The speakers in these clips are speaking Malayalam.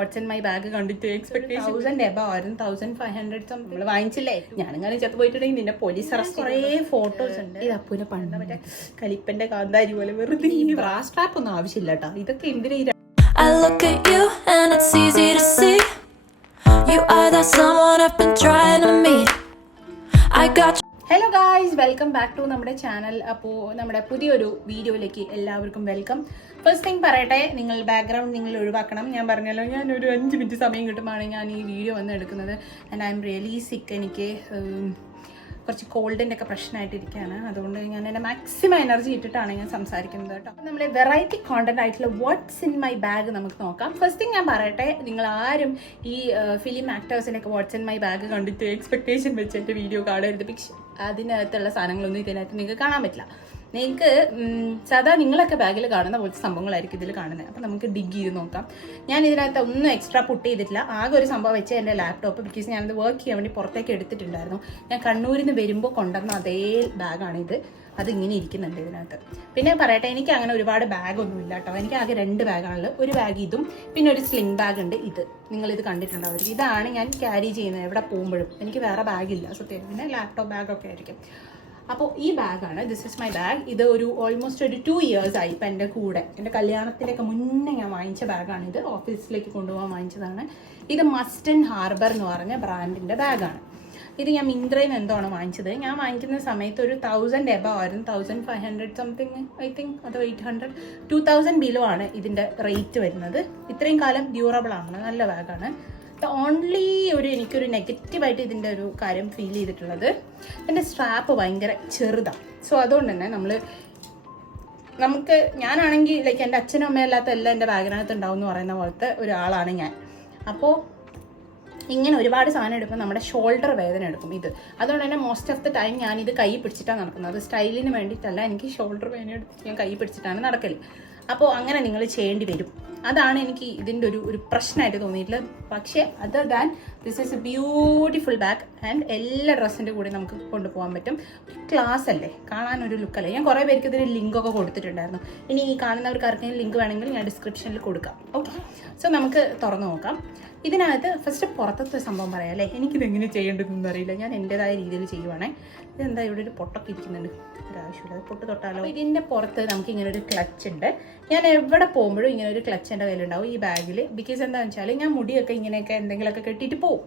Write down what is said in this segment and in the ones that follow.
വാട്സ് മൈ ബാഗ് കണ്ടിട്ട് എക്സ്പെക്ടേഷൻ തൗസൻഡ് എബോ ആയിരുന്നു തൗസൻഡ് ഫൈവ് ഹൺഡ്രഡ് നമ്മൾ വാങ്ങിച്ചില്ലേ? ഞാനിങ്ങനെ ചത്ത് പോയിട്ടുണ്ടെങ്കിൽ നിന്നെ പോലീസ് അറസ്റ്റ് കുറേ ഫോട്ടോസ് ഉണ്ട്. ഇത് അപ്പൂനെ പണ്ട് മറ്റേ കലിപ്പന്റെ കാന്താരി പോലെ വെറുതെ ഈ ബ്രാസ് ട്രാപ്പ് ഒന്നും ആവശ്യമില്ല കേട്ടോ ഇതൊക്കെ എന്തിനാ I look at you and it's easy to see. You are that someone I've been trying to meet. I got you. Hello guys welcome back to നമ്മുടെ ചാനൽ അപ്പോൾ നമ്മുടെ പുതിയൊരു വീഡിയോയിലേക്ക് എല്ലാവർക്കും വെൽക്കം ഫസ്റ്റ് തിങ് പറയട്ടെ നിങ്ങൾ ബാക്ക്ഗ്രൗണ്ട് നിങ്ങൾ ഒഴിവാക്കണം. ഞാൻ പറഞ്ഞല്ലോ ഞാൻ ഒരു അഞ്ച് മിനിറ്റ് സമയം കിട്ടുമ്പോഴാണ് ഞാൻ ഈ വീഡിയോ വന്ന് എടുക്കുന്നത്. ആൻഡ് ഐ എം റിയലി സിക്ക് എനിക്ക് കുറച്ച് കോൾഡിന്റെ ഒക്കെ പ്രശ്നമായിട്ടിരിക്കുകയാണ് അതുകൊണ്ട് ഞാൻ എന്റെ മാക്സിമം എനർജി ഇട്ടിട്ടാണ് ഞാൻ സംസാരിക്കുന്നത് കേട്ടോ. നമ്മുടെ വെറൈറ്റി കോണ്ടന്റ് ആയിട്ടുള്ള വാട്ട്സ് ഇൻ മൈ ബാഗ് നമുക്ക് നോക്കാം. ഫസ്റ്റ് ഞാൻ പറയട്ടെ നിങ്ങൾ ആരും ഈ ഫിലിം ആക്ടേഴ്സിനൊക്കെ വാട്ട്സ് ഇൻ മൈ ബാഗ് കണ്ടിട്ട് എക്സ്പെക്ടേഷൻ വെച്ച് എന്റെ വീഡിയോ കാണരുത്. അതിനകത്തുള്ള സാധനങ്ങളൊന്നും ഇതിനകത്ത് നിങ്ങൾക്ക് കാണാൻ പറ്റില്ല. നിങ്ങൾക്ക് സാധാ നിങ്ങളൊക്കെ ബാഗിൽ കാണുന്ന പോലത്തെ സംഭവങ്ങളായിരിക്കും ഇതിൽ കാണുന്നത്. അപ്പം നമുക്ക് ഡിഗ് ചെയ്ത് നോക്കാം. ഞാൻ ഇതിനകത്ത് ഒന്നും എക്സ്ട്രാ പുട്ട് ചെയ്തിട്ടില്ല. ആകെ ഒരു സംഭവം വെച്ച് എന്റെ ലാപ്ടോപ്പ് ബിക്കോസ് ഞാനത് വർക്ക് ചെയ്യാൻ വേണ്ടി പുറത്തേക്ക് എടുത്തിട്ടുണ്ടായിരുന്നു. ഞാൻ കണ്ണൂരിൽ നിന്ന് വരുമ്പോൾ കൊണ്ടുവന്ന അതേ ബാഗാണിത് അത് ഇങ്ങനെ ഇരിക്കുന്നുണ്ട് ഇതിനകത്ത്. പിന്നെ പറയട്ടെ എനിക്ക് അങ്ങനെ ഒരുപാട് ബാഗൊന്നും ഇല്ല കേട്ടോ എനിക്ക് ആകെ രണ്ട് ബാഗാണുള്ളത് ഒരു ബാഗ് ഇതും പിന്നെ ഒരു സ്ലിംഗ് ബാഗ് ഉണ്ട് ഇത്. നിങ്ങളിത് കണ്ടിട്ടുണ്ടാവും ഇതാണ് ഞാൻ ക്യാരി ചെയ്യുന്നത് എവിടെ പോകുമ്പോഴും. എനിക്ക് വേറെ ബാഗില്ല സത്യം. പിന്നെ ലാപ്ടോപ്പ് ബാഗൊക്കെ ആയിരിക്കും. അപ്പോൾ ഈ ബാഗാണ് ദിസ് ഇസ് മൈ ബാഗ് ഇത് ഒരു ഓൾമോസ്റ്റ് ഒരു ടു ഇയേഴ്സ് ആയി ഇപ്പം എന്റെ കൂടെ. എന്റെ കല്യാണത്തിലേക്ക് മുന്നേ ഞാൻ വാങ്ങിച്ച ബാഗാണ് ഇത്. ഓഫീസിലേക്ക് കൊണ്ടുപോകാൻ വാങ്ങിച്ചതാണ്. ഇത് മസ്റ്റൻ ഹാർബർ എന്ന് പറഞ്ഞ ബ്രാൻഡിന്റെ ബാഗാണ് ഇത് ഞാൻ മിന്ത്രയിൽ നിന്ന് എന്താണ് വാങ്ങിച്ചത്. ഞാൻ വാങ്ങിക്കുന്ന സമയത്ത് ഒരു തൗസൻഡ് എബോ ആയിരുന്നു. Thousand five hundred something I think അതോ eight hundred two thousand below ആണ് ഇതിന്റെ റേറ്റ് വരുന്നത്. ഇത്രയും കാലം ഡ്യൂറബിൾ ആണ്. നല്ല ബാഗാണ് ഓൺലി ഒരു എനിക്കൊരു നെഗറ്റീവായിട്ട് ഇതിന്റെ ഒരു കാര്യം ഫീൽ ചെയ്തിട്ടുള്ളത് എന്റെ സ്ട്രാപ്പ് ഭയങ്കര ചെറുതാണ് സോ അതുകൊണ്ട് തന്നെ നമ്മൾ നമുക്ക് ഞാനാണെങ്കിൽ ലൈക്ക് എന്റെ അച്ഛനും അമ്മയല്ലാത്ത എല്ലാം എന്റെ ബാഗിനകത്ത് ഉണ്ടാവും എന്ന് പറയുന്ന പോലത്തെ ഒരാളാണ് ഞാൻ. അപ്പോൾ ഇങ്ങനെ ഒരുപാട് സാധനം എടുക്കുമ്പോൾ നമ്മുടെ ഷോൾഡർ വേദന എടുക്കും ഇത്. അതുകൊണ്ട് തന്നെ മോസ്റ്റ് ഓഫ് ദ ടൈം ഞാൻ ഇത് കൈ പിടിച്ചിട്ടാണ് നടക്കുന്നത്. സ്റ്റൈലിന് വേണ്ടിയിട്ടല്ല. എനിക്ക് ഷോൾഡർ വേദന എടുത്ത് ഞാൻ കൈ പിടിച്ചിട്ടാണ് നടക്കൽ അപ്പോൾ അങ്ങനെ നിങ്ങൾ ചെയ്യേണ്ടി വരും. അതാണ് എനിക്ക് ഇതിന്റെ ഒരു ഒരു പ്രശ്നമായിട്ട് തോന്നിയിട്ടുള്ളത്. പക്ഷേ other than this is a beautiful bag and എല്ലാ ഡ്രസ്സിന്റെ കൂടെ നമുക്ക് കൊണ്ടുപോകാൻ പറ്റും. ക്ലാസ് അല്ലേ? കാണാൻ ഒരു ലുക്കല്ലേ ഞാൻ കുറേ പേർക്ക് ഇതിന് ലിങ്കൊക്കെ കൊടുത്തിട്ടുണ്ടായിരുന്നു. ഇനി ഈ കാണുന്നവർക്ക് ആർക്കെങ്കിലും ലിങ്ക് വേണമെങ്കിൽ ഞാൻ ഡിസ്ക്രിപ്ഷനിൽ കൊടുക്കാം. ഓക്കെ സോ നമുക്ക് തുറന്നു നോക്കാം. ഇതിനകത്ത് ഫസ്റ്റ് പുറത്തത്തെ സംഭവം പറയാം അല്ലേ? എനിക്കിത് എങ്ങനെ ചെയ്യേണ്ടതെന്ന് അറിയില്ല. ഞാൻ എന്റെതായ രീതിയിൽ ചെയ്യുവാണേ. ഇതെന്താ ഇവിടെ ഒരു പൊട്ടൊക്കെ ഇരിക്കുന്നുണ്ട്. ഒരാവശ്യമില്ല. പൊട്ട് തൊട്ടാലോ? ഇതിന്റെ പുറത്ത് നമുക്ക് ഇങ്ങനെ ഒരു ക്ലച്ച് ഉണ്ട്. ഞാൻ എവിടെ പോകുമ്പോഴും ഇങ്ങനെ ഒരു ക്ലച്ച് എന്റെ കയ്യിലുണ്ടാവും ഈ ബാഗിൽ ബിക്കോസ് എന്താണെന്ന് വെച്ചാൽ ഞാൻ മുടിയൊക്കെ ഇങ്ങനെയൊക്കെ എന്തെങ്കിലുമൊക്കെ കെട്ടിയിട്ട് പോകും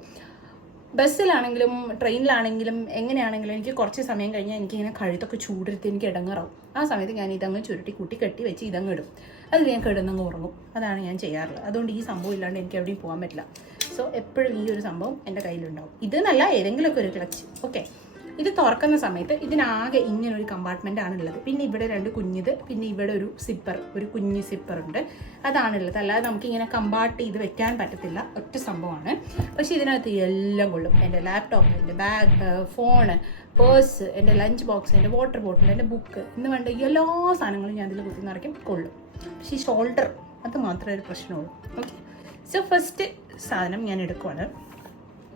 ബസ്സിലാണെങ്കിലും ട്രെയിനിലാണെങ്കിലും എങ്ങനെയാണെങ്കിലും എനിക്ക് കുറച്ച് സമയം കഴിഞ്ഞാൽ എനിക്കിങ്ങനെ കഴുത്തൊക്കെ ചൂടെടുത്ത് എനിക്ക് ഇടങ്ങറാവും. ആ സമയത്ത് ഞാൻ ഇതങ്ങ് ചുരുട്ടി കുട്ടി കെട്ടി വെച്ച് ഇതങ്ങ് ഇടും. അത് ഞാൻ കിടന്നങ്ങ് ഉറങ്ങും. അതാണ് ഞാൻ ചെയ്യാറുള്ളത്. അതുകൊണ്ട് ഈ സംഭവം ഇല്ലാണ്ട് എനിക്ക് എവിടെയും പോകാൻ പറ്റില്ല. സോ എപ്പോഴും ഈ ഒരു സംഭവം എന്റെ കയ്യിലുണ്ടാവും. ഇത് എന്നല്ല ഏതെങ്കിലുമൊക്കെ ഒരു ക്ലച്ച് ഓക്കെ ഇത് തുറക്കുന്ന സമയത്ത് ഇതിനാകെ ഇങ്ങനെ ഒരു കമ്പാർട്ട്മെന്റ് ഉള്ളത് പിന്നെ ഇവിടെ രണ്ട് കുഞ്ഞിത് പിന്നെ ഇവിടെ ഒരു സിപ്പർ ഒരു കുഞ്ഞ് സിപ്പർ ഉണ്ട്. അതാണുള്ളത്. അല്ലാതെ നമുക്ക് ഇങ്ങനെ കമ്പാർട്ട് ചെയ്ത് വെക്കാൻ പറ്റത്തില്ല. ഒറ്റ സംഭവമാണ്. പക്ഷെ ഇതിനകത്ത് എല്ലാം കൊള്ളും. എന്റെ ലാപ്ടോപ്പ് എന്റെ ബാഗ് ഫോണ് പേഴ്സ് എന്റെ ലഞ്ച് ബോക്സ് എന്റെ വാട്ടർ ബോട്ടിൽ എന്റെ ബുക്ക് എന്ന് വേണ്ട എല്ലാ സാധനങ്ങളും ഞാൻ ഇതിൽ കുത്തി നിറയ്ക്കും. കൊള്ളും. പക്ഷേ ഈ ഷോൾഡർ അത് മാത്രമേ ഒരു പ്രശ്നമുള്ളൂ. ഓക്കെ സോ ഫസ്റ്റ് സാധനം ഞാൻ എടുക്കുവാണ്.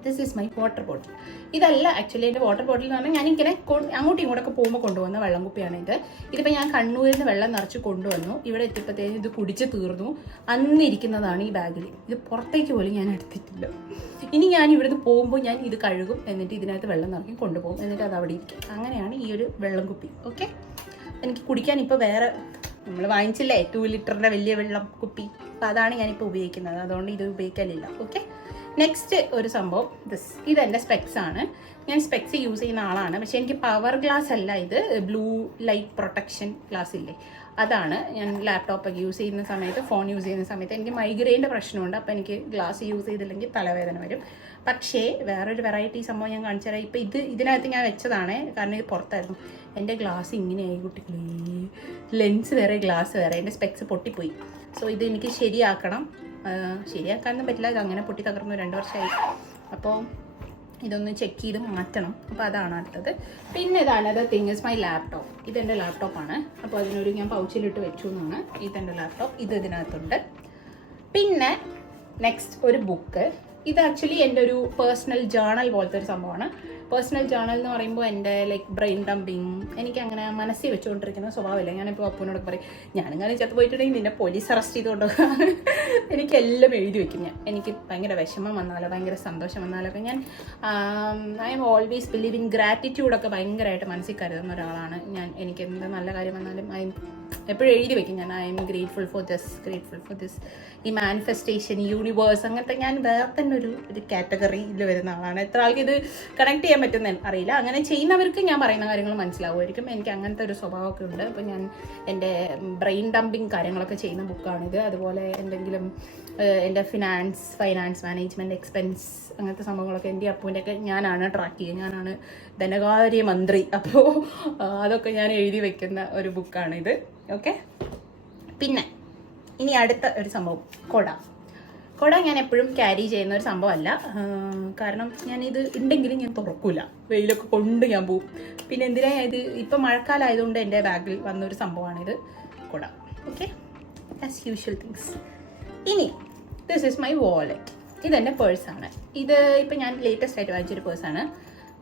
This is my water bottle ഇതല്ല ആക്ച്വലി എന്റെ വാട്ടർ ബോട്ടിൽ എന്ന് പറഞ്ഞാൽ ഞാനിങ്ങനെ അങ്ങോട്ടും ഇങ്ങോട്ടൊക്കെ പോകുമ്പോൾ കൊണ്ടുവന്ന വെള്ളം കുപ്പിയാണ് ഇത്. ഇതിപ്പോൾ ഞാൻ കണ്ണൂരിൽ നിന്ന് വെള്ളം നിറച്ച് കൊണ്ടുവന്നു. ഇവിടെ എത്തിയപ്പോഴത്തേക്കും ഇത് കുടിച്ച് തീർന്നു. അന്നിരിക്കുന്നതാണ് ഈ ബാഗിൽ ഇത് പുറത്തേക്ക് പോലും ഞാൻ എടുത്തിട്ടില്ല. ഇനി ഞാൻ ഇവിടുന്ന് പോകുമ്പോൾ ഞാൻ ഇത് കഴുകും. എന്നിട്ട് ഇതിനകത്ത് വെള്ളം നിറയ്ക്കും കൊണ്ടുപോകും. എന്നിട്ട് അത് അവിടെ ഇരിക്കും. അങ്ങനെയാണ് ഈ ഒരു വെള്ളം കുപ്പി ഓക്കെ എനിക്ക് കുടിക്കാൻ ഇപ്പോൾ വേറെ നമ്മൾ വാങ്ങിച്ചില്ലേ? ടു ലിറ്ററിന്റെ വലിയ വെള്ളം കുപ്പി അപ്പോൾ അതാണ് ഞാനിപ്പോൾ ഉപയോഗിക്കുന്നത്. അതുകൊണ്ട് ഇത് ഉപയോഗിക്കാനില്ല ഓക്കെ നെക്സ്റ്റ് ഒരു സംഭവം. ദിസ് ഇതെന്റെ സ്പെക്സ് ആണ്. ഞാൻ സ്പെക്സ് യൂസ് ചെയ്യുന്ന ആളാണ്. പക്ഷേ എനിക്ക് പവർ ഗ്ലാസ് അല്ല ഇത്. ബ്ലൂ ലൈറ്റ് പ്രൊട്ടക്ഷൻ ഗ്ലാസ് ഇല്ലേ? അതാണ് ഞാൻ ലാപ്ടോപ്പൊക്കെ യൂസ് ചെയ്യുന്ന സമയത്ത് ഫോൺ യൂസ് ചെയ്യുന്ന സമയത്ത് എനിക്ക് മൈഗ്രെയിന്റെ പ്രശ്നമുണ്ട്. അപ്പോൾ എനിക്ക് ഗ്ലാസ് യൂസ് ചെയ്തില്ലെങ്കിൽ തലവേദന വരും. പക്ഷേ വേറൊരു വെറൈറ്റി സംഭവം ഞാൻ കാണിച്ചു തരാം. ഇപ്പോൾ ഇത് ഇതിനകത്ത് ഞാൻ വെച്ചതാണ്. കാരണം ഇത് പുറത്തായിരുന്നു. എന്റെ ഗ്ലാസ് ഇങ്ങനെയായി കുട്ടികളേ. ലെൻസ് വേറെ ഗ്ലാസ് വേറെ. എന്റെ സ്പെക്സ് പൊട്ടിപ്പോയി. സോ ഇത് എനിക്ക് ശരിയാക്കണം. ശരിയാക്കാനൊന്നും പറ്റില്ല. ഇത് അങ്ങനെ പൊട്ടി തകർന്നു രണ്ട് വർഷമായി. അപ്പോൾ ഇതൊന്ന് ചെക്ക് ചെയ്ത് മാറ്റണം. അപ്പോൾ അതാണ് അടുത്തത്. പിന്നെ ഇതാണ് അത് തിങ് ഇസ് മൈ ലാപ്ടോപ്പ് ഇതെന്റെ ലാപ്ടോപ്പാണ് അപ്പോൾ അതിനൊരു ഞാൻ പൗച്ചിലിട്ട് വെച്ചു എന്നാണ് ഇതെന്റെ ലാപ്ടോപ്പ് ഇത് ഇതിനകത്തുണ്ട്. പിന്നെ നെക്സ്റ്റ് ഒരു ബുക്ക് ഇത് ആക്ച്വലി എന്റെ ഒരു പേഴ്സണൽ ജേണൽ പോലത്തെ ഒരു സംഭവമാണ്. പേഴ്സണൽ ജേണൽ എന്ന് പറയുമ്പോൾ എന്റെ ലൈക്ക് ബ്രെയിൻ ഡംപിങ് എനിക്ക് അങ്ങനെ മനസ്സിൽ വെച്ചുകൊണ്ടിരിക്കുന്ന സ്വഭാവമില്ല. ഞാനിപ്പോൾ അപ്പൂനോട് പറയും ഞാനിങ്ങനെ ചത്ത് പോയിട്ടുണ്ടെങ്കിൽ നിന്നെ പോലീസ് അറസ്റ്റ് ചെയ്ത് എനിക്കെല്ലാം എഴുതി വെക്കും ഞാൻ. എനിക്ക് ഭയങ്കര വിഷമം വന്നാലോ ഭയങ്കര സന്തോഷം വന്നാലോ ഒക്കെ ഞാൻ I am always believe in ഗ്രാറ്റിറ്റ്യൂഡൊക്കെ ഭയങ്കരമായിട്ട് മനസ്സിൽ കരുതുന്ന ഒരാളാണ് ഞാൻ. എനിക്ക് എന്ത് നല്ല കാര്യം വന്നാലും ഐ എപ്പോഴും എഴുതി വെക്കും. ഞാൻ I am grateful for this grateful for this ഈ മാനിഫെസ്റ്റേഷൻ യൂണിവേഴ്സ് അങ്ങനത്തെ ഞാൻ വേറെ തന്നെ ഒരു ഒരു കാറ്റഗറിയിൽ വരുന്ന ആളാണ്. എത്ര ആൾക്ക് ഇത് കണക്ട് ചെയ്യാൻ പറ്റുന്ന അറിയില്ല. അങ്ങനെ ചെയ്യുന്നവർക്ക് ഞാൻ പറയുന്ന കാര്യങ്ങൾ മനസ്സിലാവുമായിരിക്കും. എനിക്ക് അങ്ങനത്തെ ഒരു സ്വഭാവമൊക്കെ ഉണ്ട്. അപ്പോൾ ഞാൻ എന്റെ ബ്രെയിൻ ഡംപിങ് കാര്യങ്ങളൊക്കെ ചെയ്യുന്ന ബുക്കാണിത് അതുപോലെ എന്തെങ്കിലും എന്റെ ഫിനാൻസ് ഫൈനാൻസ് മാനേജ്മെന്റ് എക്സ്പെൻസ് അങ്ങനത്തെ സംഭവങ്ങളൊക്കെ എന്റെ അപ്പൂന്റെ ഒക്കെ ഞാനാണ് ട്രാക്ക് ചെയ്യുക. ഞാനാണ് ധനകാര്യ മന്ത്രി അപ്പോൾ അതൊക്കെ ഞാൻ എഴുതി വെക്കുന്ന ഒരു ബുക്കാണിത് ഓക്കെ? പിന്നെ ഇനി അടുത്ത ഒരു സംഭവം. കൊട. കൊട ഞാൻ എപ്പോഴും ക്യാരി ചെയ്യുന്ന ഒരു സംഭവമല്ല. കാരണം ഞാൻ ഇത് ഉണ്ടെങ്കിലും ഞാൻ തുറക്കൂല. വെയിലൊക്കെ കൊണ്ട് ഞാൻ പോവും. പിന്നെ എന്തിനാ ഇത്? ഇപ്പം മഴക്കാലമായതുകൊണ്ട് എന്റെ ബാഗിൽ വന്നൊരു സംഭവമാണിത്. കൊട. ഓക്കെ? ആസ് യൂഷ്വൽ തിങ്സ് ഇനി ദിസ് ഈസ് മൈ വാലറ്റ് ഇതെന്റെ പേഴ്സാണ് ഇത് ഇപ്പം ഞാൻ ലേറ്റസ്റ്റ് ആയിട്ട് വാങ്ങിച്ചൊരു പേഴ്സാണ്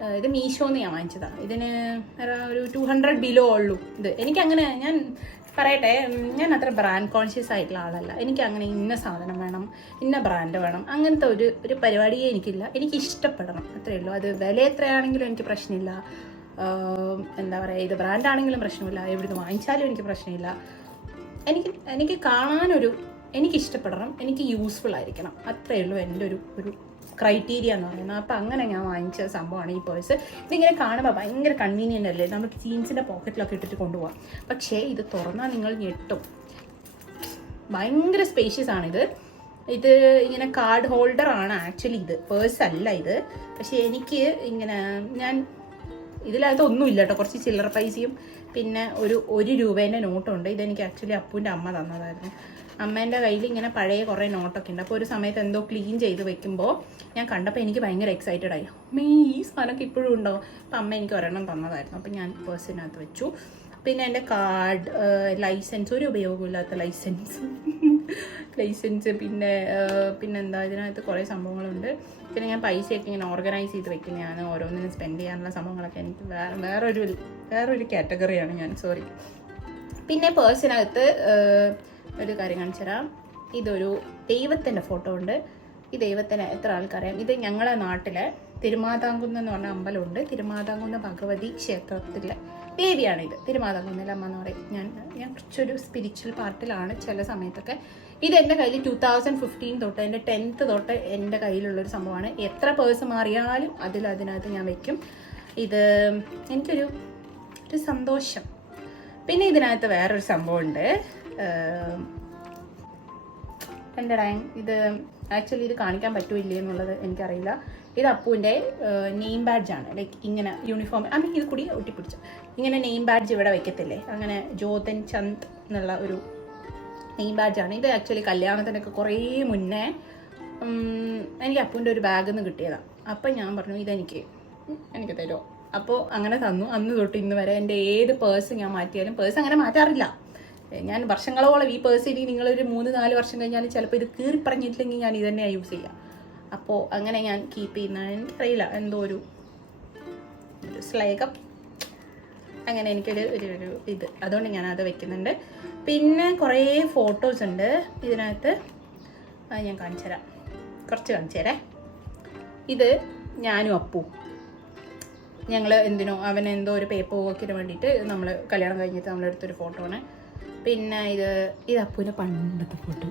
ഇത് മീഷോന്ന് ഞാൻ വാങ്ങിച്ചതാണ് ഇതിന് ഒരു- ടു ഹൺഡ്രഡ് ബിലോ ഉള്ളൂ. ഇത് എനിക്കങ്ങനെ ഞാൻ പറയട്ടെ ഞാൻ അത്ര ബ്രാൻഡ് കോൺഷ്യസ് ആയിട്ടുള്ള ആളല്ല. എനിക്ക് അങ്ങനെ ഇന്ന സാധനം വേണം ഇന്ന ബ്രാൻഡ് വേണം അങ്ങനത്തെ ഒരു ഒരു പരിപാടിയേ എനിക്കില്ല. എനിക്ക് ഇഷ്ടപ്പെടണം അത്രയേ ഉള്ളൂ. അത് വില എത്രയാണെങ്കിലും എനിക്ക് പ്രശ്നമില്ല. എന്താ പറയുക ഇത് ബ്രാൻഡാണെങ്കിലും പ്രശ്നമില്ല. എവിടുന്ന് വാങ്ങിച്ചാലും എനിക്ക് പ്രശ്നമില്ല. എനിക്ക് എനിക്ക് കാണാനൊരു എനിക്ക് ഇഷ്ടപ്പെടണം എനിക്ക് യൂസ്ഫുൾ ആയിരിക്കണം. അത്രയേ ഉള്ളൂ എന്റെ ഒരു ഒരു ക്രൈറ്റീരിയ എന്ന് പറയുന്നത്. അപ്പോൾ അങ്ങനെ ഞാൻ വാങ്ങിച്ച സംഭവമാണ് ഈ പേഴ്സ് ഇതിങ്ങനെ കാണുമ്പോൾ ഭയങ്കര കൺവീനിയന്റ് അല്ലേ? നമുക്ക് ജീൻസിന്റെ പോക്കറ്റിലൊക്കെ ഇട്ടിട്ട് കൊണ്ടുപോകാം പക്ഷേ ഇത് തുറന്നാൽ നിങ്ങൾ ഞെട്ടും. ഭയങ്കര സ്പേഷ്യസ് ആണിത് ഇത്. ഇങ്ങനെ കാർഡ് ഹോൾഡർ ആണ് ആക്ച്വലി ഇത്. പേഴ്സ് അല്ല ഇത്. പക്ഷേ എനിക്ക് ഇങ്ങനെ ഞാൻ ഇതിനകത്ത് ഒന്നുമില്ല കേട്ടോ. കുറച്ച് ചില്ലറ പൈസയും പിന്നെ ഒരു ഒരു രൂപേന്റെ നോട്ടുണ്ട് ഇതെനിക്ക് ആക്ച്വലി അപ്പൂന്റെ അമ്മ തന്നതായിരുന്നു. അമ്മേന്റെ കയ്യിൽ ഇങ്ങനെ പഴയ കുറേ നോട്ടൊക്കെ ഉണ്ട്. അപ്പോൾ ഒരു സമയത്ത് എന്തോ ക്ലീൻ ചെയ്ത് വെക്കുമ്പോൾ ഞാൻ കണ്ടപ്പോൾ എനിക്ക് ഭയങ്കര എക്സൈറ്റഡ് ആയി. അമ്മേ ഈ സാധനമൊക്കെ ഇപ്പോഴും ഉണ്ടോ? അപ്പം അമ്മ എനിക്ക് ഒരെണ്ണം തന്നതായിരുന്നു. അപ്പം ഞാൻ പേഴ്സിനകത്ത് വെച്ചു. പിന്നെ എന്റെ കാർഡ് ലൈസൻസ് ഒരു ഉപയോഗമില്ലാത്ത ലൈസൻസ് ലൈസൻസ് പിന്നെ പിന്നെ എന്താ ഇതിനകത്ത് കുറേ സംഭവങ്ങളുണ്ട്. പിന്നെ ഞാൻ പൈസയൊക്കെ ഇങ്ങനെ ഓർഗനൈസ് ചെയ്ത് വെക്കുന്നതാണ്. ഓരോന്നിനും സ്പെൻഡ് ചെയ്യാനുള്ള സംഭവങ്ങളൊക്കെ എനിക്ക് വേറെ വേറൊരു വേറൊരു കാറ്റഗറിയാണ് ഞാൻ. സോറി പിന്നെ പേഴ്സിനകത്ത് ഒരു കാര്യം കാണിച്ചു തരാം. ഇതൊരു ദൈവത്തിന്റെ ഫോട്ടോ ഉണ്ട്. ഈ ദൈവത്തിന് എത്ര ആൾക്കറിയാം ഇത് ഞങ്ങളെ നാട്ടിലെ തിരുമാതാംകുന്ന് എന്ന് പറഞ്ഞ അമ്പലമുണ്ട്. തിരുമാതാംകുന്ന് ഭഗവതി ക്ഷേത്രത്തിലെ ദേവിയാണ് ഇത്. തിരുമാതാംകുന്നിലെ അമ്മ എന്ന് പറയും. ഞാൻ ഞാൻ കുറച്ചൊരു സ്പിരിച്വൽ പാർട്ടിലാണ് ചില സമയത്തൊക്കെ. ഇത് എന്റെ കയ്യിൽ ടൂ തൗസൻഡ് ഫിഫ്റ്റീൻ തൊട്ട് എന്റെ ടെൻത്ത് തൊട്ട് എന്റെ കയ്യിലുള്ളൊരു സംഭവമാണ്. എത്ര പേഴ്സ് മാറിയാലും അതിൽ അതിനകത്ത് ഞാൻ വെക്കും. ഇത് എനിക്കൊരു ഒരു സന്തോഷം. പിന്നെ ഇതിനകത്ത് വേറൊരു സംഭവമുണ്ട്. ഡാങ് ഇത് ആക്ച്വലി ഇത് കാണിക്കാൻ പറ്റൂല്ലേ എന്നുള്ളത് എനിക്കറിയില്ല. ഇത് അപ്പുവിന്റെ നെയിം ബാഡ്ജാണ് ലൈക്ക് ഇങ്ങനെ യൂണിഫോം ഐ മീൻ ഇത് കൂടി ഒട്ടിപ്പിടിച്ചു. ഇങ്ങനെ നെയിം ബാഡ്ജ് ഇവിടെ വെക്കത്തില്ലേ? അങ്ങനെ ജ്യോതൻ ചന്ദ് എന്നുള്ള ഒരു നെയിം ബാഡ്ജാണ് ഇത് ആക്ച്വലി കല്യാണത്തിനൊക്കെ കുറേ മുന്നേ എനിക്ക് അപ്പുവിന്റെ ഒരു ബാഗിൽ നിന്ന് കിട്ടിയതാണ് അപ്പം ഞാൻ പറഞ്ഞു ഇതെനിക്ക് എനിക്ക് തരുമോ അപ്പോൾ അങ്ങനെ തന്നു. അന്ന് തൊട്ട് ഇന്ന് വരെ എന്റെ ഏത് പേഴ്സ് ഞാൻ മാറ്റിയാലും പേഴ്സ് അങ്ങനെ മാറ്റാറില്ല. ഞാൻ വർഷങ്ങളോളം ഈ പേഴ്സ് ഇനി നിങ്ങളൊരു മൂന്ന് നാല് വർഷം കഴിഞ്ഞാൽ ചിലപ്പോൾ ഇത് കീറി പറഞ്ഞിട്ടില്ലെങ്കിൽ ഞാൻ ഇത് തന്നെയാണ് യൂസ് ചെയ്യുക അപ്പോൾ അങ്ങനെ ഞാൻ കീപ്പ് ചെയ്യുന്നതാണ് എനിക്കറിയില്ല എന്തോ ഒരു സ്ലേഖം അങ്ങനെ എനിക്കൊരു ഒരു ഒരു ഇത്. അതുകൊണ്ട് ഞാൻ അത് വെക്കുന്നുണ്ട്. പിന്നെ കുറേ ഫോട്ടോസ് ഉണ്ട്. ഇതിനകത്ത് അത് ഞാൻ കാണിച്ചു തരാം കുറച്ച് കാണിച്ചു തരാം ഇത് ഞാനും അപ്പു. ഞങ്ങൾ എന്തിനോ അവൻ എന്തോ ഒരു പേപ്പർ വർക്കിന് വേണ്ടിയിട്ട് നമ്മൾ കല്യാണം കഴിഞ്ഞിട്ട് നമ്മളെടുത്തൊരു ഫോട്ടോ ആണ്. പിന്നെ ഇത് ഇത് അപ്പുവിനെ പണ്ടത്തെ ഫോട്ടോ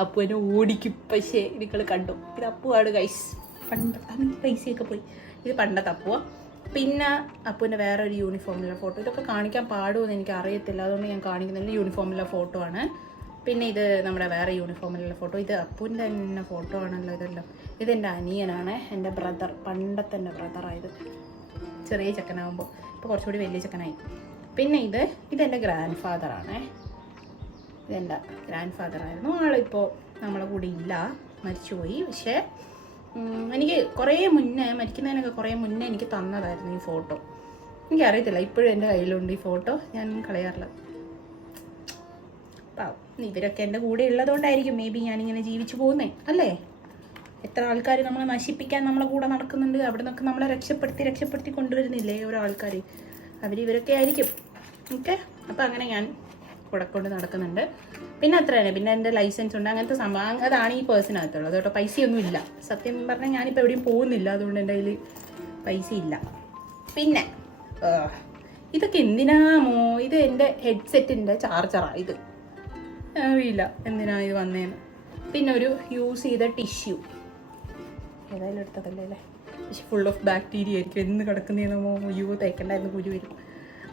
അപ്പുവിനെ ഓടിക്കും. പക്ഷേ നിങ്ങൾ കണ്ടു. ഇത് അപ്പുവാണ് കൈസ് പണ്ട് പൈസയൊക്കെ പോയി. ഇത് പണ്ടത്തെ അപ്പുവ. പിന്നെ അപ്പുവിന്റെ വേറെ ഒരു യൂണിഫോമിലുള്ള ഫോട്ടോ ഇതൊക്കെ കാണിക്കാൻ പാടുമെന്ന് എനിക്ക് അറിയത്തില്ല അതുകൊണ്ട് ഞാൻ കാണിക്കുന്നില്ല യൂണിഫോമിലുള്ള ഫോട്ടോ ആണ്. പിന്നെ ഇത് നമ്മുടെ വേറെ യൂണിഫോമിലുള്ള ഫോട്ടോ ഇത് അപ്പുവിന്റെ തന്നെ ഫോട്ടോ ആണല്ലോ ഇതെല്ലാം. ഇതെന്റെ അനിയനാണ്. എന്റെ ബ്രദർ പണ്ടത്തെ എന്റെ ബ്രദറായത് ചെറിയ ചെക്കനാകുമ്പോൾ ഇപ്പോൾ കുറച്ചുകൂടി വലിയ ചെക്കനായി. പിന്നെ ഇത് ഇതെന്റെ ഗ്രാൻഡ് ഫാദറാണേ ഇതെന്റെ ഗ്രാൻഡ് ഫാദറായിരുന്നു ആളിപ്പോൾ നമ്മളെ കൂടെ ഇല്ല. മരിച്ചുപോയി. പക്ഷേ എനിക്ക് കുറേ മുന്നേ മരിക്കുന്നതിനൊക്കെ കുറേ മുന്നേ എനിക്ക് തന്നതായിരുന്നു ഈ ഫോട്ടോ. എനിക്കറിയത്തില്ല ഇപ്പോഴും എന്റെ കയ്യിലുണ്ട് ഈ ഫോട്ടോ. ഞാൻ കളയാറില്ല. പാവം. ഇവരൊക്കെ എന്റെ കൂടെ ഉള്ളതുകൊണ്ടായിരിക്കും മേ ബി ഞാനിങ്ങനെ ജീവിച്ചു പോകുന്നേ. അല്ലേ? എത്ര ആൾക്കാർ നമ്മളെ നശിപ്പിക്കാൻ നമ്മളെ കൂടെ നടക്കുന്നുണ്ട് അവിടെ നിന്നൊക്കെ നമ്മളെ രക്ഷപ്പെടുത്തി രക്ഷപ്പെടുത്തി കൊണ്ടുവരുന്നില്ലേ ഓരോ ആൾക്കാർ അവർ ഇവരൊക്കെ ആയിരിക്കും. ഓക്കെ? അപ്പം അങ്ങനെ ഞാൻ കൂടെ കൊണ്ട് നടക്കുന്നുണ്ട്. പിന്നെ അത്ര തന്നെ. പിന്നെ എന്റെ ലൈസൻസ് ഉണ്ട്. അങ്ങനത്തെ സംഭവം. അതാണ് ഈ പേഴ്സിനകത്തുള്ളത് കേട്ടോ. പൈസയൊന്നും ഇല്ല. സത്യം പറഞ്ഞാൽ ഞാനിപ്പോൾ എവിടെയും പോകുന്നില്ല. അതുകൊണ്ട് എന്റെ കയ്യിൽ പൈസ ഇല്ല. പിന്നെ ഇതൊക്കെ എന്തിനാമോ ഇത് എന്റെ ഹെഡ്സെറ്റിന്റെ ചാർജറാണ് ഇത്. അറിയില്ല. എന്തിനാ ഇത് വന്നേന്ന്. പിന്നെ ഒരു യൂസ് ചെയ്ത ടിഷ്യൂ ഏതായാലും എടുത്തതല്ലേ അല്ലേ? പക്ഷെ ഫുൾ ഓഫ് ബാക്ടീരിയ ആയിരിക്കും. എന്ന് കിടക്കുന്നതെന്നോ യൂ തേക്കണ്ടായിരുന്നു കുരു വരും.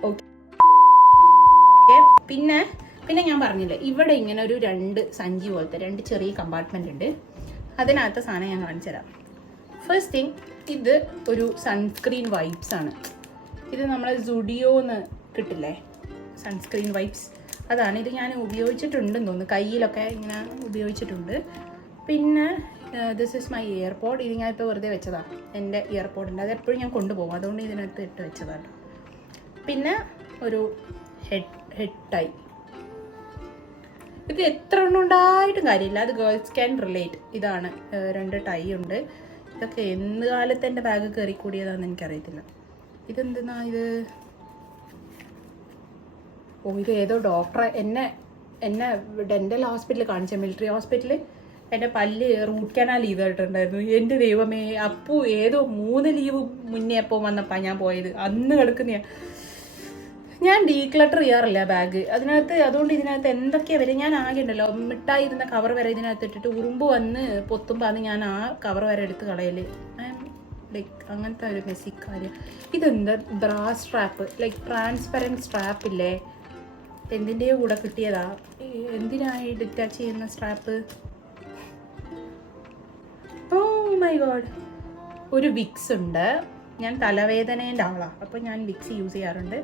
ഓക്കെ പിന്നെ പിന്നെ ഞാൻ പറഞ്ഞില്ലേ ഇവിടെ ഇങ്ങനെ ഒരു രണ്ട് സഞ്ചി പോലത്തെ രണ്ട് ചെറിയ കമ്പാർട്ട്മെന്റ് ഉണ്ട്. അതിനകത്ത് സാധനം ഞാൻ കാണിച്ചു തരാം. ഫസ്റ്റ് തിങ് ഇത് ഒരു സൺസ്ക്രീൻ വൈപ്സ് ആണ്. ഇത് നമ്മളെ സുഡിയോന്ന് കിട്ടില്ലേ? സൺസ്ക്രീൻ വൈപ്സ് അതാണ് ഇത് ഞാൻ ഉപയോഗിച്ചിട്ടുണ്ടെന്ന് തോന്നുന്നു. കയ്യിലൊക്കെ ഇങ്ങനെ ഉപയോഗിച്ചിട്ടുണ്ട്. പിന്നെ ദിസ് ഇസ് മൈ ഇയർപോഡ് ഇത് ഞാൻ ഇപ്പോൾ വെറുതെ വെച്ചതാണ് എന്റെ ഇയർപോഡിന്റെ അത് എപ്പോഴും ഞാൻ കൊണ്ടുപോകും. അതുകൊണ്ട് ഇതിനകത്ത് ഇട്ട് വെച്ചതാണ്. പിന്നെ ഒരു ഹെഡ് ഹെഡ് ടൈ ഇത് എത്ര എണ്ണം ഉണ്ടായിട്ടും കാര്യമില്ല. അത് ഗേൾസ് ക്യാൻ റിലേറ്റ് ഇതാണ് രണ്ട് ടൈ ഉണ്ട്. ഇതൊക്കെ എന്ത് കാലത്ത് എന്റെ ബാഗ് കയറി കൂടിയതാണെന്ന് എനിക്കറിയത്തില്ല. ഇതെന്തെന്നാ ഇത്? ഓ ഇത് ഏതോ ഡോക്ടറെ എന്നെ എന്നെ ഡെന്റൽ ഹോസ്പിറ്റലിൽ കാണിച്ച മിലിറ്ററി ഹോസ്പിറ്റലിൽ എന്റെ പല്ല് റൂട്ട് കനാൽ ചെയ്തിട്ടുണ്ടായിരുന്നു എന്റെ ദൈവമേ അപ്പു ഏതോ മൂന്ന് ലീവ് മുന്നേ എപ്പോൾ വന്നപ്പോൾ ഞാൻ പോയത്. അന്ന് കിടക്കുന്ന ഞാൻ ഡീക്ലട്ടർ ചെയ്യാറില്ല ബാഗ് അതിനകത്ത് അതുകൊണ്ട് ഇതിനകത്ത് എന്തൊക്കെയാ വരെ ഞാൻ ആകെ ഉണ്ടല്ലോ മിഠായി ഇരുന്ന കവർ വരെ ഇതിനകത്ത് ഇട്ടിട്ട് ഉറുമ്പ് വന്ന് പൊത്തുമ്പോൾ അന്ന് ഞാൻ ആ കവർ വരെ എടുത്ത് കളയൽ. അങ്ങനത്തെ ഒരു ബേസിക് കാര്യം. ഇതെന്താ? Bra strap like transparent strap ഇല്ലേ? എന്തിന്റെയോ കൂടെ കിട്ടിയതാ. എന്തിനായി ഡിറ്റാച്ച് ചെയ്യുന്ന സ്ട്രാപ്പ് ഓ മൈ ഗോഡ് ഒരു വിക്സ് ഉണ്ട്. ഞാൻ തലവേദനേന്റെ ആളാണ് അപ്പോൾ ഞാൻ വിക്സ് യൂസ് ചെയ്യാറുണ്ട്.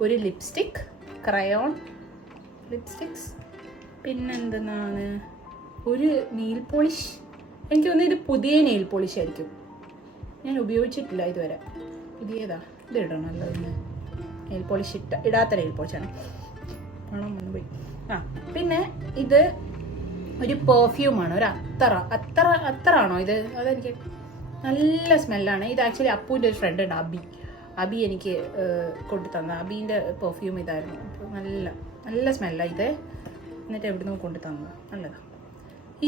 ഒരു ലിപ്സ്റ്റിക് ക്രയോൺ ലിപ്സ്റ്റിക്സ്. പിന്നെന്തെന്നാണ്? ഒരു നെയിൽ പോളിഷ്. എനിക്ക് തോന്നുന്നത് ഇത് പുതിയ നെയിൽ പോളിഷ് ആയിരിക്കും. ഞാൻ ഉപയോഗിച്ചിട്ടില്ല ഇതുവരെ. പുതിയതാ. ഇത് ഇടണമല്ലോ ഇന്ന് നെയിൽ പോളിഷ് ഇട്ട ഇടാത്ത നെയിൽ പോളിഷാണ് പണം ആ പിന്നെ ഇത് ഒരു പെർഫ്യൂമാണ് ഒരു അത്തറ. അത്തറ അത്തറാണോ ഇത്? അതെനിക്ക് നല്ല സ്മെല്ലാണ് ഇത് ആക്ച്വലി അപ്പുവിന്റെ ഒരു ഫ്രണ്ട് ഉണ്ട് അബി. അബി എനിക്ക് കൊണ്ടു തന്ന. അബീന്റെ പെർഫ്യൂം ഇതായിരുന്നു. നല്ല നല്ല സ്മെല്ലാണ് ഇത്. എന്നിട്ട് എവിടെ നിന്ന് കൊണ്ടു തന്നത് നല്ലതാണ്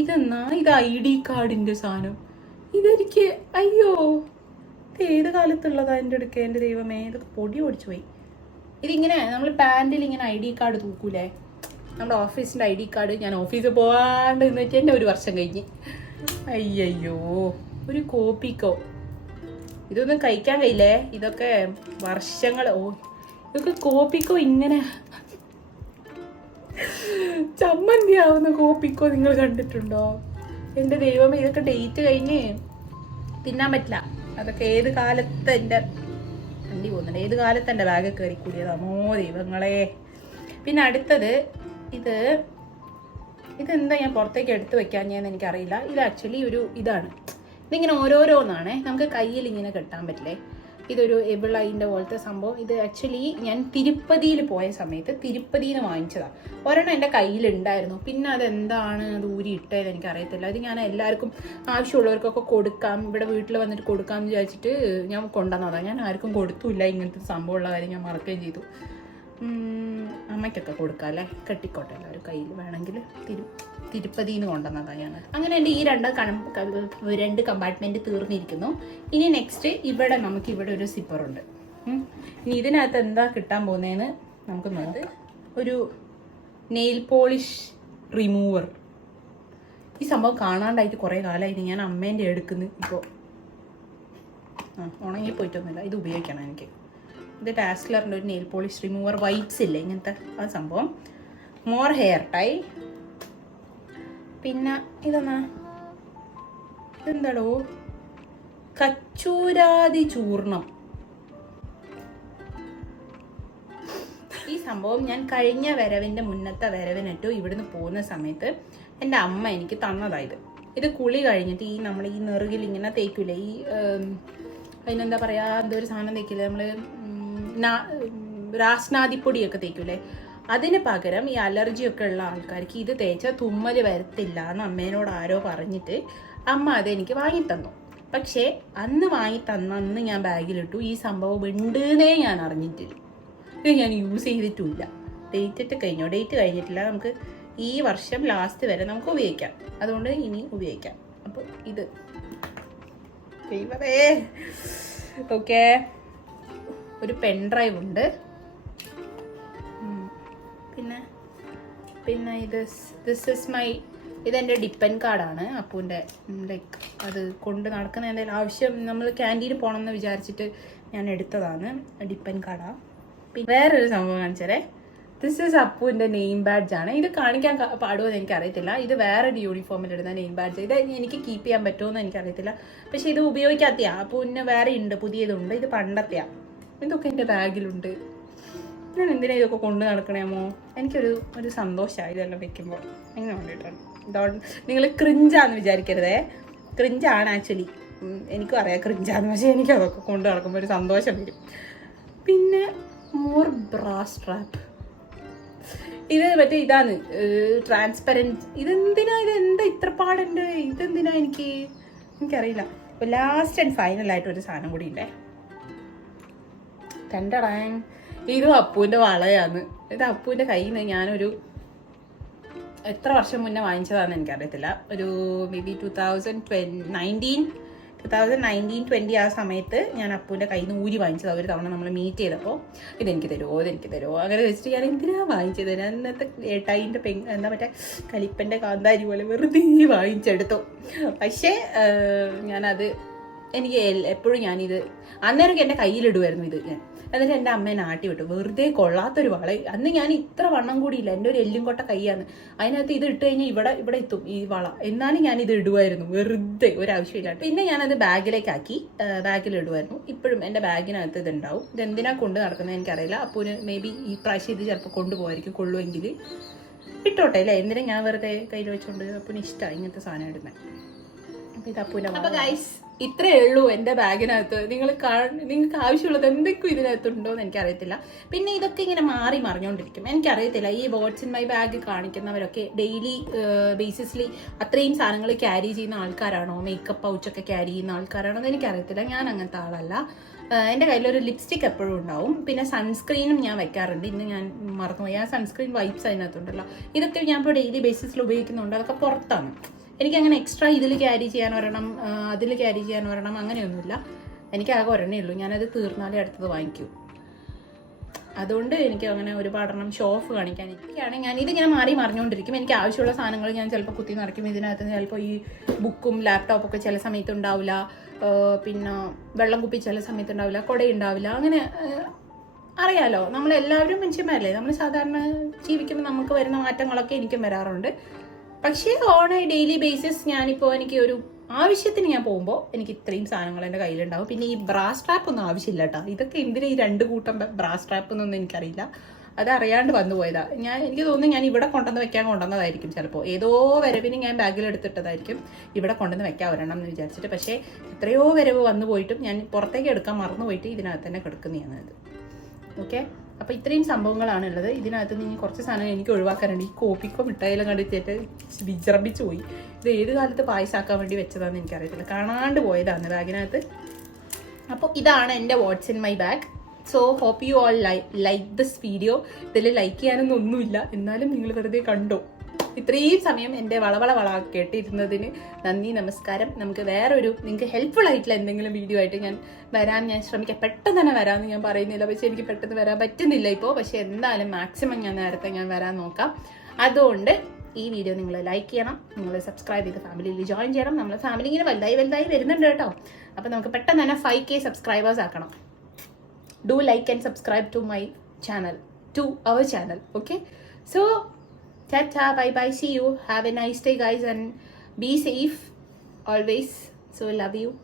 ഇതെന്നാ? ഇത് ഐ ഡി കാർഡിന്റെ സാധനം. ഇതെനിക്ക് അയ്യോ. ഇത് ഏത് കാലത്തുള്ളതാണ് എന്റെ അടുക്ക എന്റെ ദൈവമേ. ഇതൊക്കെ പൊടി ഓടിച്ചു പോയി ഇതിങ്ങനെ നമ്മൾ പാന്റിൽ ഇങ്ങനെ ഐ ഡി കാർഡ് തൂക്കൂലേ? നമ്മുടെ ഓഫീസിന്റെ ഐ ഡി കാർഡ് ഞാൻ ഓഫീസിൽ പോകാണ്ട് നിന്നിട്ട് തന്നെ ഒരു വർഷം കഴിഞ്ഞ്. അയ്യയ്യോ ഒരു കോപ്പിക്കോ. ഇതൊന്നും കഴിക്കാൻ കഴിയില്ലേ? ഇതൊക്കെ വർഷങ്ങൾ ഓ ഇതൊക്കെ കോപ്പിക്കോ ഇങ്ങനെ? ചമ്മന്തി ആവുന്ന കോപ്പിക്കോ നിങ്ങൾ കണ്ടിട്ടുണ്ടോ? എന്റെ ദൈവമേ ഇതൊക്കെ ഡേറ്റ് കഴിഞ്ഞ് തിന്നാൻ പറ്റില്ല. അതൊക്കെ ഏത് കാലത്ത് എന്റെ വണ്ടി പോകുന്നുണ്ട്. ഏത് കാലത്ത് എന്റെ ബാഗ് കയറി കൂടിയതാമോ ദൈവങ്ങളെ. പിന്നെ അടുത്തത് ഇത് ഇതെന്താ ഞാൻ പുറത്തേക്ക് എടുത്തു ഞാൻ എനിക്കറിയില്ല. ഇത് ആക്ച്വലി ഒരു ഇതാണ്. ഇതിങ്ങനെ ഓരോരോന്നാണേ. നമുക്ക് കയ്യിൽ ഇങ്ങനെ കെട്ടാൻ പറ്റില്ലേ? ഇതൊരു എബിളൈന്റെ പോലത്തെ സംഭവം. ഇത് ആക്ച്വലി ഞാൻ തിരുപ്പതിയിൽ പോയ സമയത്ത് തിരുപ്പതിയിൽ നിന്ന് വാങ്ങിച്ചതാണ് ഒരെണ്ണം എന്റെ കയ്യിലുണ്ടായിരുന്നു. പിന്നെ അതെന്താണ് അത് ഊരി ഇട്ടതെന്ന് എനിക്കറിയത്തില്ല. അത് ഞാൻ എല്ലാവർക്കും ആവശ്യമുള്ളവർക്കൊക്കെ കൊടുക്കാം. ഇവിടെ വീട്ടിൽ വന്നിട്ട് കൊടുക്കാമെന്ന് വിചാരിച്ചിട്ട് ഞാൻ കൊണ്ടുവന്നതാണ് ഞാൻ ആർക്കും കൊടുത്തുമില്ല ഇങ്ങനത്തെ സംഭവമുള്ള കാര്യം ഞാൻ മറക്കുകയും ചെയ്തു. അമ്മയ്ക്കൊക്കെ കൊടുക്കാം അല്ലേ കെട്ടിക്കോട്ടെ എല്ലാവരും കയ്യിൽ വേണമെങ്കിൽ തിരു തിരുപ്പതിയിൽ നിന്ന് കൊണ്ടുവന്നതാണ് അങ്ങനെ എന്റെ ഈ രണ്ട് കണം രണ്ട് കമ്പാർട്ട്മെന്റ് തീർന്നിരിക്കുന്നു. ഇനി നെക്സ്റ്റ് ഇവിടെ നമുക്ക് ഇവിടെ ഒരു സിപ്പറുണ്ട് ഇനി ഇതിനകത്ത് എന്താ കിട്ടാൻ പോകുന്നതെന്ന് നമുക്ക് നോക്കാം. ഒരു നെയിൽ പോളിഷ് റിമൂവർ ഈ സംഭവം കാണാണ്ടായിട്ട് കുറേ കാലമായിട്ട് ഞാൻ അമ്മേന്റെ എടുക്കുന്നു ഇപ്പോൾ ആ ഉണങ്ങി പോയിട്ടൊന്നുമില്ല ഇത് ഉപയോഗിക്കണം എനിക്ക്. ഇത് ടാസ്ലറിന്റെ ഒരു നെയിൽ പോളിഷ് റിമൂവർ വൈപ്സ് ഇല്ലേ ഇങ്ങനത്തെ ആ സംഭവം. മോർ ഹെയർ ടൈ പിന്നെ ഇതെന്നാ? ഇതെന്താടോ? കച്ചൂരാതി ചൂർണം. ഈ സംഭവം ഞാൻ കഴിഞ്ഞ വരവിന്റെ മുന്നത്തെ വരവിനിട്ടു ഇവിടുന്ന് പോകുന്ന സമയത്ത് എന്റെ അമ്മ എനിക്ക് തന്നതായത് ഇത്. കുളി കഴിഞ്ഞിട്ട് ഈ നമ്മൾ ഈ നെറുകിൽ ഇങ്ങനെ തേക്കില്ലേ ഈ അതിനെന്താ പറയുക എന്തോ ഒരു സാധനം തേക്കില്ലേ നമ്മൾ രാസ്നാദിപ്പൊടിയൊക്കെ തേക്കൂലേ? അതിന് പകരം ഈ അലർജിയൊക്കെ ഉള്ള ആൾക്കാർക്ക് ഇത് തേച്ചാൽ തുമ്മൽ വരത്തില്ല എന്ന് അമ്മേനോട് ആരോ പറഞ്ഞിട്ട് അമ്മ അതെനിക്ക് വാങ്ങി തന്നു. പക്ഷേ അന്ന് വാങ്ങി തന്നന്ന് ഞാൻ ബാഗിലിട്ടു. ഈ സംഭവം ഉണ്ടെന്നേ ഞാൻ അറിഞ്ഞിട്ടില്ല. ഇത് ഞാൻ യൂസ് ചെയ്തിട്ടുമില്ല. ഡേറ്റ് ഇട്ട് കഴിഞ്ഞോ? ഡേറ്റ് കഴിഞ്ഞിട്ടില്ല. നമുക്ക് ഈ വർഷം ലാസ്റ്റ് വരെ നമുക്ക് ഉപയോഗിക്കാം. അതുകൊണ്ട് ഇനി ഉപയോഗിക്കാം. അപ്പോൾ ഇത്. ഓക്കെ. ഒരു പെൻ ഡ്രൈവ് ഉണ്ട്. പിന്നെ? പിന്നെ ഇത് ദിസ് ഇസ് മൈ ഇതെന്റെ ഡിപ്പൻ കാർഡാണ്. അപ്പൂന്റെ ലൈക്ക് അത് കൊണ്ട് നടക്കുന്ന എന്തെങ്കിലും ആവശ്യം നമ്മൾ ക്യാന്റീനിൽ പോകണം എന്ന് വിചാരിച്ചിട്ട് ഞാൻ എടുത്തതാണ്. ഡിപ്പൻ കാർഡാണ് പിന്നെ വേറൊരു സംഭവം കാണിച്ചാലേ ദിസ് ഇസ് അപ്പുവിന്റെ നെയിം ബാഡ്ജ് ആണ്. ഇത് കാണിക്കാൻ പാടുമോ എന്ന് എനിക്കറിയത്തില്ല. ഇത് വേറൊരു യൂണിഫോമിൽ ഇടുന്ന നെയിം ബാഡ്ജ് ഇത് എനിക്ക് കീപ്പ് ചെയ്യാൻ പറ്റുമോ എന്ന് എനിക്കറിയത്തില്ല. പക്ഷേ ഇത് ഉപയോഗിക്കാത്തയാ. അപ്പുവിന് വേറെ ഉണ്ട് പുതിയതുണ്ട്. ഇത് പണ്ടത്തെയാ. ഇതൊക്കെ എന്റെ ബാഗിലുണ്ട്. ഞാൻ എന്തിനാ ഇതൊക്കെ കൊണ്ട് നടക്കണേമോ എനിക്കൊരു ഒരു സന്തോഷമായി ഇതെല്ലാം വെക്കുമ്പോൾ. അങ്ങനെ വേണ്ടിയിട്ടാണ് ഇതോണ്ട് നിങ്ങൾ ക്രിഞ്ചാന്ന് വിചാരിക്കരുതേ. ക്രിഞ്ചാണ് ആക്ച്വലി എനിക്കും അറിയാം ക്രിഞ്ചാന്ന് പക്ഷേ എനിക്ക് അതൊക്കെ കൊണ്ട് നടക്കുമ്പോൾ ഒരു സന്തോഷം വരും. പിന്നെ മോർ ബ്രാസ് ട്രാപ്പ് ഇത് മറ്റേ ഇതാണ് ട്രാൻസ്പെറന്റ് ഇതെന്തിനാ ഇത് എന്താ ഇത്ര പാടുണ്ട് ഇതെന്തിനാ എനിക്ക്? എനിക്കറിയില്ല. ലാസ്റ്റ് ആൻഡ് ഒരു സാധനം കൂടി ഉണ്ടേ രണ്ടടാൻ ഇതും അപ്പൂന്റെ വളയാണ് ഇത് അപ്പൂന്റെ കയ്യിൽ നിന്ന് ഞാനൊരു എത്ര വർഷം മുന്നേ വാങ്ങിച്ചതാണെന്ന് എനിക്കറിയത്തില്ല. ഒരു maybe two thousand twenty nineteen two thousand nineteen twenty ആ സമയത്ത് ഞാൻ അപ്പൂന്റെ കയ്യിൽ നിന്ന് ഊരി വാങ്ങിച്ചത്. ഒരു തവണ നമ്മൾ മീറ്റ് ചെയ്തപ്പോൾ ഇതെനിക്ക് തരുമോ ഇതെനിക്ക് തരുമോ അങ്ങനെ വെച്ചിട്ട് ഞാൻ എന്തിനാ വാങ്ങിച്ചത്? ഞാൻ ഇന്നത്തെ ഏട്ടായിന്റെ പെങ് എന്താ മറ്റേ കലിപ്പന്റെ കാന്താരി പോലെ വെറുതെ വാങ്ങിച്ചെടുത്തു. പക്ഷേ ഞാനത് എനിക്ക് എപ്പോഴും ഞാനിത് എന്റെ എന്റെ കയ്യിലിടുമായിരുന്നു ഇത് ഞാൻ. എന്നിട്ട് എന്റെ അമ്മയെ നാട്ടി വിട്ടു. വെറുതെ കൊള്ളാത്തൊരു വള അന്ന് ഞാൻ ഇത്ര വണ്ണം കൂടിയില്ല. എന്റെ ഒരു എല്ലും കൊട്ട കൈയാണ്. അതിനകത്ത് ഇത് ഇട്ട് കഴിഞ്ഞാൽ ഇവിടെ ഇവിടെ എത്തും ഈ വള. എന്നാലും ഞാൻ ഇത് ഇടുമായിരുന്നു വെറുതെ ഒരു ആവശ്യമില്ല പിന്നെ ഞാനത് ബാഗിലേക്കാക്കി. ബാഗിൽ ഇടുമായിരുന്നു ഇപ്പോഴും എന്റെ ബാഗിനകത്ത് ഇത് ഉണ്ടാവും ഇത് എന്തിനാ കൊണ്ട് നടക്കുന്നത് എനിക്കറിയില്ല. അപ്പോൾ മേ ബി ഈ പ്രാവശ്യം ഇത് ചിലപ്പോൾ കൊണ്ടുപോകായിരിക്കും കൊള്ളുമെങ്കിൽ ഇട്ടോട്ടെ അല്ലേ? എന്തിനാ ഞാൻ വെറുതെ കയ്യിൽ വെച്ചുകൊണ്ട് അപ്പോൾ ഇഷ്ടമായി ഇങ്ങനത്തെ സാധനം ഇടുന്നത് അപ്പൊ ഗൈസ് ഇത്രേ ഉള്ളൂ എന്റെ ബാഗിനകത്ത്. നിങ്ങൾ നിങ്ങൾക്ക് ആവശ്യമുള്ളത് എന്തൊക്കെയും ഇതിനകത്തുണ്ടോ എന്ന് എനിക്കറിയത്തില്ല. പിന്നെ ഇതൊക്കെ ഇങ്ങനെ മാറി മറിഞ്ഞുകൊണ്ടിരിക്കും എനിക്കറിയത്തില്ല ഈ വാട്ട്സ് ഇൻ മൈ ബാഗ് കാണിക്കുന്നവരൊക്കെ ഡെയിലി ബേസിസിൽ അത്രയും സാധനങ്ങൾ ക്യാരി ചെയ്യുന്ന ആൾക്കാരാണോ? മേക്കപ്പ് പൗച്ചൊക്കെ ക്യാരി ചെയ്യുന്ന ആൾക്കാരാണോ എന്ന് എനിക്കറിയത്തില്ല. ഞാൻ അങ്ങനത്തെ ആളല്ല. എന്റെ കയ്യിലൊരു ലിപ്സ്റ്റിക് എപ്പോഴും ഉണ്ടാവും. പിന്നെ സൺസ്ക്രീനും ഞാൻ വെക്കാറുണ്ട്. ഇന്ന് ഞാൻ മറന്നുപോയി. ആ സൺസ്ക്രീൻ വൈപ്സ് അതിനകത്തുണ്ടല്ലോ. ഇതൊക്കെ ഞാൻ ഇപ്പോൾ ഡെയിലി ബേസിസിൽ ഉപയോഗിക്കുന്നുണ്ട്. അതൊക്കെ പുറത്താണ്. എനിക്ക് അങ്ങനെ എക്സ്ട്രാ ഇതിൽ ക്യാരി ചെയ്യാൻ വരണം അതിൽ ക്യാരി ചെയ്യാൻ വരണം അങ്ങനെയൊന്നുമില്ല. എനിക്ക് ആകെ ഒരെണ്ണേ ഉള്ളൂ. ഞാനത് തീർന്നാലേ അടുത്തത് വാങ്ങിക്കൂ. അതുകൊണ്ട് എനിക്ക് അങ്ങനെ ഒരുപാടെണ്ണം ഷോ ഓഫ് കാണിക്കാൻ എനിക്കാണ് ഞാൻ മാറി മറിഞ്ഞുകൊണ്ടിരിക്കും എനിക്ക് ആവശ്യമുള്ള സാധനങ്ങൾ ഞാൻ ചിലപ്പോൾ കുത്തി നിറയ്ക്കും. ഇതിനകത്ത് ചിലപ്പോൾ ഈ ബുക്കും ലാപ്ടോപ്പൊക്കെ ചില സമയത്ത് ഉണ്ടാവില്ല. പിന്നെ വെള്ളം കുപ്പി ചില സമയത്ത് ഉണ്ടാവില്ല. കുട ഉണ്ടാവില്ല. അങ്ങനെ അറിയാലോ. നമ്മളെല്ലാവരും മനുഷ്യന്മാരല്ലേ? നമ്മൾ സാധാരണ ജീവിക്കുമ്പോൾ നമുക്ക് വരുന്ന മാറ്റങ്ങളൊക്കെ എനിക്കും വരാറുണ്ട്. പക്ഷേ ഓൺ ഡെയിലി ബേസിസ് ഞാനിപ്പോൾ എനിക്ക് ഒരു ആവശ്യത്തിന് ഞാൻ പോകുമ്പോൾ എനിക്ക് ഇത്രയും സാധനങ്ങൾ എന്റെ കയ്യിലുണ്ടാവും. പിന്നെ ഈ ബ്രാസ് ട്രാപ്പ് ഒന്നും ആവശ്യമില്ല കേട്ടോ ഇതൊക്കെ എന്തിനാ ഈ രണ്ട് കൂട്ടം ബ്രാസ് ട്രാപ്പ് എന്നൊന്നും എനിക്കറിയില്ല. അത് അറിയാണ്ട് വന്നു പോയതാ. ഞാൻ എനിക്ക് തോന്നുന്നു ഞാൻ ഇവിടെ കൊണ്ടുവന്ന് വെക്കാൻ കൊണ്ടുവന്നതായിരിക്കും ചിലപ്പോൾ ഏതോ വരവിന് ഞാൻ ബാഗിൽ എടുത്തിട്ടതായിരിക്കും ഇവിടെ കൊണ്ടുവന്ന് വെക്കാൻ വരണം എന്ന് വിചാരിച്ചിട്ട്. പക്ഷേ എത്രയോ വരവ് വന്നു പോയിട്ടും ഞാൻ പുറത്തേക്ക് എടുക്കാൻ മറന്നു പോയിട്ട് ഇതിനകത്ത് തന്നെ കിടക്കുന്നതാണ് ഇത്. ഓക്കെ അപ്പോൾ ഇത്രയും സംഭവങ്ങളാണ് ഉള്ളത് ഇതിനകത്ത് നിന്ന് കുറച്ച് സാധനം എനിക്ക് ഒഴിവാക്കാനുണ്ട്. ഈ കോപ്പിക്കോ മിഠായിലും കണ്ടിട്ട് വിജൃംഭിച്ചു പോയി. ഇത് ഏത് കാലത്ത് പായസാക്കാൻ വേണ്ടി വെച്ചതാണെന്ന് എനിക്കറിയത്തില്ല. കാണാണ്ട് പോയതാണ് ബാഗിനകത്ത്. അപ്പോൾ ഇതാണ് എന്റെ what's in my bag so hope you all like this video ഇതിൽ ലൈക്ക് ചെയ്യാനൊന്നും ഒന്നുമില്ല എന്നാലും നിങ്ങൾ വെറുതെ കണ്ടോ? ഇത്രയും സമയം എന്റെ വളവള വള കേട്ടിരുന്നതിന് നന്ദി നമസ്കാരം. നമുക്ക് വേറൊരു നിങ്ങൾക്ക് ഹെൽപ്ഫുൾ ആയിട്ടുള്ള എന്തെങ്കിലും വീഡിയോ ആയിട്ട് ഞാൻ വരാൻ ഞാൻ ശ്രമിക്കാം. പെട്ടെന്ന് തന്നെ വരാമെന്ന് ഞാൻ പറയുന്നില്ല. പക്ഷേ എനിക്ക് പെട്ടെന്ന് വരാൻ പറ്റുന്നില്ല ഇപ്പോൾ. പക്ഷേ എന്തായാലും മാക്സിമം ഞാൻ നേരത്തെ ഞാൻ വരാൻ നോക്കാം. അതുകൊണ്ട് ഈ വീഡിയോ നിങ്ങൾ ലൈക്ക് ചെയ്യണം. നിങ്ങൾ സബ്സ്ക്രൈബ് ചെയ്ത് ഫാമിലിയിൽ ജോയിൻ ചെയ്യണം. നമ്മളെ ഫാമിലി ഇങ്ങനെ വലുതായി വലുതായി വരുന്നുണ്ട് കേട്ടോ. അപ്പോൾ നമുക്ക് പെട്ടെന്ന് തന്നെ ഫൈവ് കെ സബ്സ്ക്രൈബേഴ്സ് ആക്കണം. Do like and subscribe to my channel to our channel okay so tata bye bye see you. Have a nice day guys and be safe always. So love you